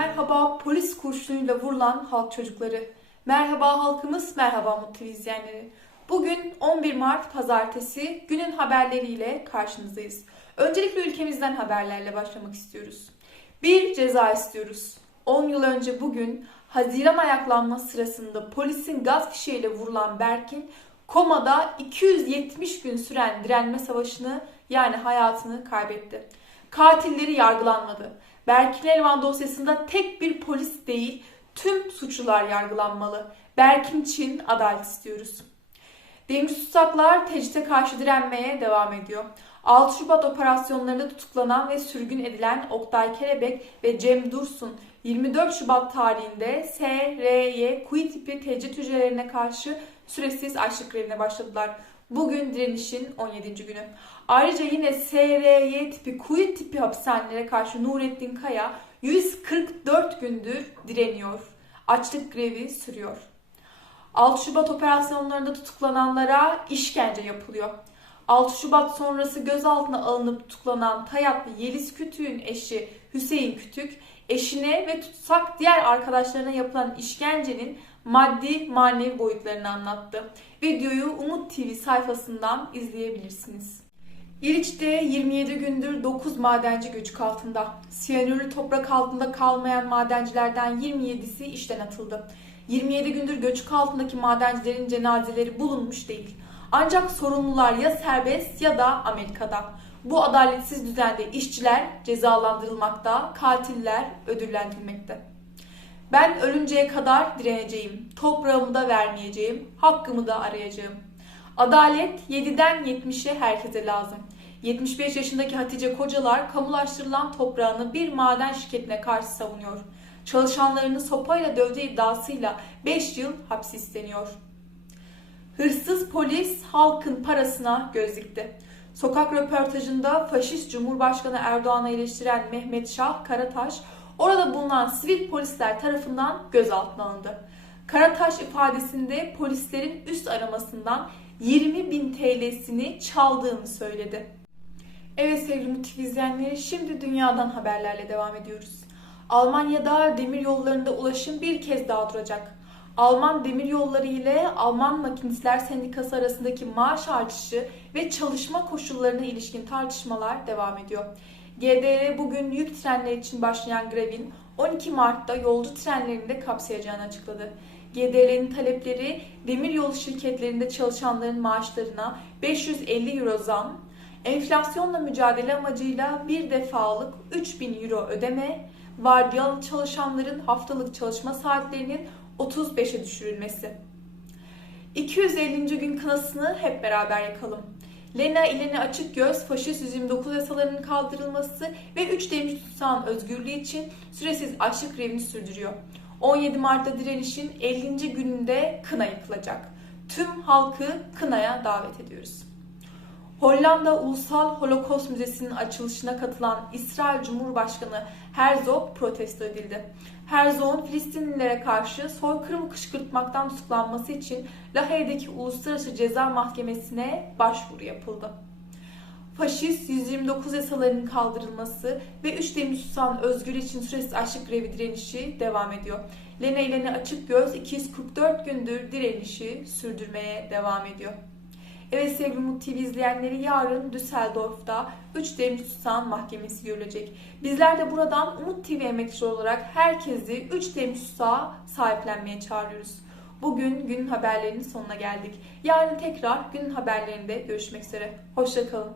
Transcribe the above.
Merhaba polis kurşunuyla vurulan halk çocukları. Merhaba halkımız, merhaba mutlu izleyenleri. Bugün 11 Mart Pazartesi günün haberleriyle karşınızdayız. Öncelikle ülkemizden haberlerle başlamak istiyoruz. Bir ceza istiyoruz. 10 yıl önce bugün Haziran ayaklanma sırasında polisin gaz fişeğiyle vurulan Berkin komada 270 gün süren direnme savaşını yani hayatını kaybetti. Katilleri yargılanmadı. Berkin Elvan dosyasında tek bir polis değil, tüm suçlular yargılanmalı. Berkin için adalet istiyoruz. Demirci tutsaklar tecrite karşı direnmeye devam ediyor. 6 Şubat operasyonlarında tutuklanan ve sürgün edilen Oktay Kelebek ve Cem Dursun 24 Şubat tarihinde SRY kuyu tipi tecrit hücrelerine karşı süresiz açlık grevine başladılar. Bugün direnişin 17. günü. Ayrıca yine SRY tipi kuyu tipi hapishanelere karşı Nurettin Kaya 144 gündür direniyor. Açlık grevi sürüyor. 6 Şubat operasyonlarında tutuklananlara işkence yapılıyor. 6 Şubat sonrası gözaltına alınıp tutuklanan Tayatlı Yeliz Kütük'ün eşi Hüseyin Kütük, eşine ve tutsak diğer arkadaşlarına yapılan işkencenin maddi manevi boyutlarını anlattı. Videoyu Umut TV sayfasından izleyebilirsiniz. İliç'te 27 gündür 9 madenci göçük altında. Siyanürlü toprak altında kalmayan madencilerden 27'si işten atıldı. 27 gündür göçük altındaki madencilerin cenazeleri bulunmuş değil. Ancak sorumlular ya serbest ya da Amerika'da. Bu adaletsiz düzende işçiler cezalandırılmakta, katiller ödüllendirilmekte. Ben ölünceye kadar direneceğim. Toprağımı da vermeyeceğim. Hakkımı da arayacağım. Adalet 7'den 70'e herkese lazım. 75 yaşındaki Hatice Kocalar kamulaştırılan toprağını bir maden şirketine karşı savunuyor. Çalışanlarını sopayla dövdüğü iddiasıyla 5 yıl hapis isteniyor. Hırsız polis halkın parasına göz dikti. Sokak röportajında faşist Cumhurbaşkanı Erdoğan'ı eleştiren Mehmet Şah Karataş, orada bulunan sivil polisler tarafından gözaltına alındı. Karataş ifadesinde polislerin üst aramasından 20 bin TL'sini çaldığını söyledi. Evet sevgili Motif izleyenleri şimdi dünyadan haberlerle devam ediyoruz. Almanya'da demir yollarında ulaşım bir kez daha duracak. Alman demir yolları ile Alman Makinistler Sendikası arasındaki maaş artışı ve çalışma koşullarına ilişkin tartışmalar devam ediyor. GDR bugün yük trenleri için başlayan grevin 12 Mart'ta yolcu trenlerini de kapsayacağını açıkladı. GDR'nin talepleri demiryolu şirketlerinde çalışanların maaşlarına 550 euro zam, enflasyonla mücadele amacıyla bir defalık 3000 euro ödeme, vardiyalı çalışanların haftalık çalışma saatlerinin 35'e düşürülmesi. 250. gün kınasını hep beraber yakalım. Lena İleni Açık Göz, faşist 129 yasalarının kaldırılması ve 3 demiş tutsağın özgürlüğü için süresiz açlık grevini sürdürüyor. 17 Mart'ta direnişin 50. gününde kına yıkılacak. Tüm halkı kınaya davet ediyoruz. Hollanda Ulusal Holocaust Müzesi'nin açılışına katılan İsrail Cumhurbaşkanı Herzog protesto edildi. Herzog'un Filistinlilere karşı soykırımı kışkırtmaktan tutuklanması için Lahey'deki Uluslararası Ceza Mahkemesi'ne başvuru yapıldı. Faşist 129 yasalarının kaldırılması ve 3 demir tutan özgür için süresiz açlık grevi direnişi devam ediyor. Lena İleni Açık Göz 244 gündür direnişi sürdürmeye devam ediyor. Evet sevgili Umut TV izleyenleri yarın Düsseldorf'ta 3 demir tutan mahkemesi görülecek. Bizler de buradan Umut TV emekçileri olarak herkesi 3 demir tutağa sahiplenmeye çağırıyoruz. Bugün günün haberlerinin sonuna geldik. Yarın tekrar günün haberlerinde görüşmek üzere. Hoşçakalın.